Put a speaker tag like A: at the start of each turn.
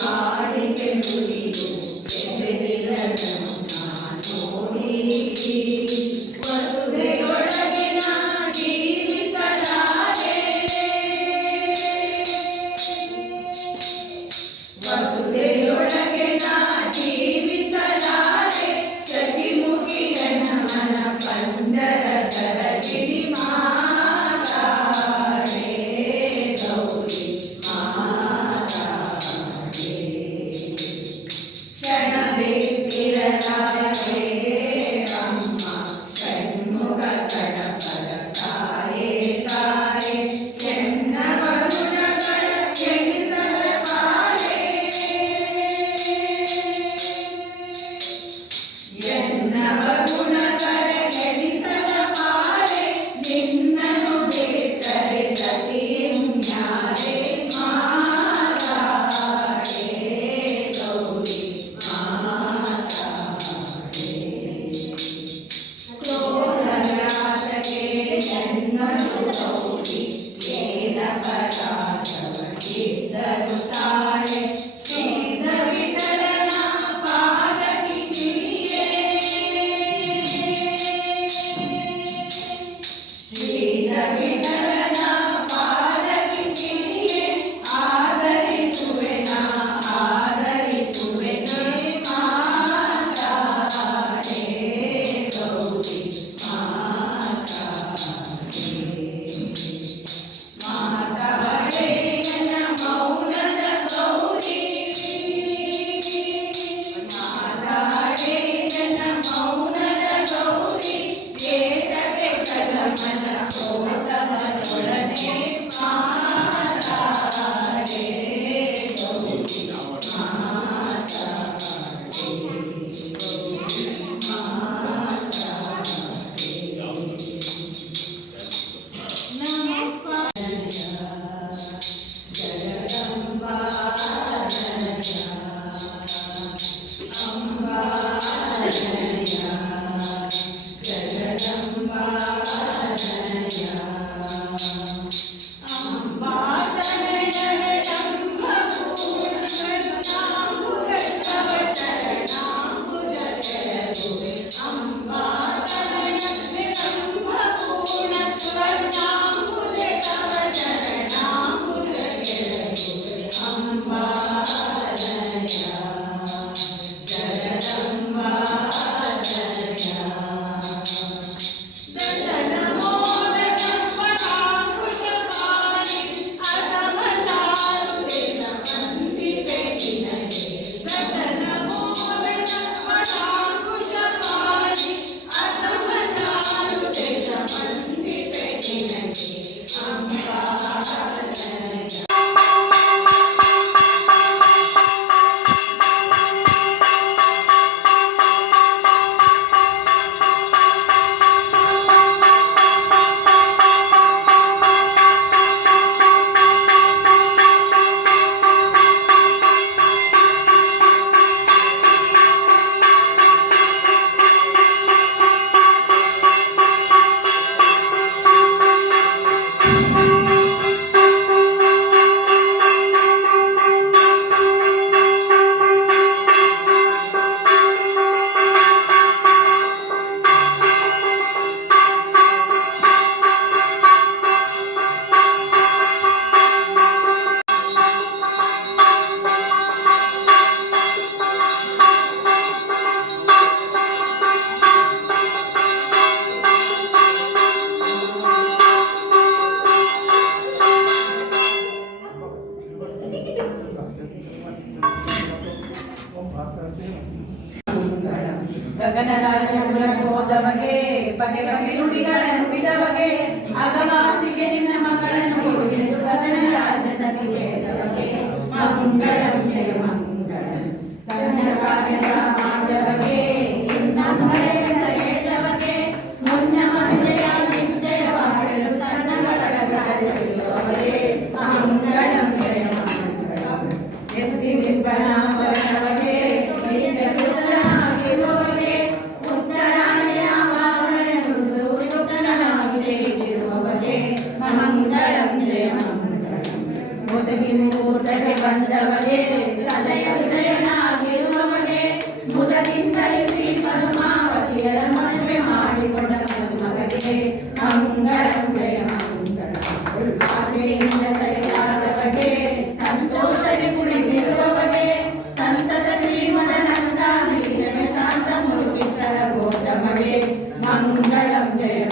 A: Senhor. ಎನ್ನವ ಗುಣಗಳೇ ಗಗನರಾಜ ಹೋದ ಬಗೆ ಬಗೆ ಬಗೆ ನುಡಿಗಳ ನುಡಿದ ಬಗೆ ಅಗಮಾಸಿಗೆ ನಿನ್ನ ಮಗಳನ್ನು ಕೊಡು ಎಂದು ಗಗನರಾಜ ಸತಿ ಹೇಳಿದ ಬಗೆ ಮಂಗಳಂ ಜಯ ಮಂಗಳಂ ಮುದುಗಿ ಊಟಕ್ಕೆ ಬಂದವರೇ ಸದಯ ಹೃದಯನಾಗಿರುವವರೇ ಮುದದಿಂದಲೇ ಶ್ರೀ ಪರಮಾವತಿಯರ ಮದುವೆ ಮಾಡಿಕೊಂಡ ಮಗನೇ ಮಂಗಳ ಜಯ ಮಂಗಳ ಆಕೆಯಿಂದ ಸರಿಯಾದವಗೆ ಸಂತೋಷದ ಕುಡಿದಿರುವವಗೆ ಸಂತದ ಶ್ರೀಮದನಂದಾಧೀಶನ ಶಾಂತ ಮುರುಗಿಸರ ಗೌತಮಗೆ ಮಂಗಳಂ ಜಯ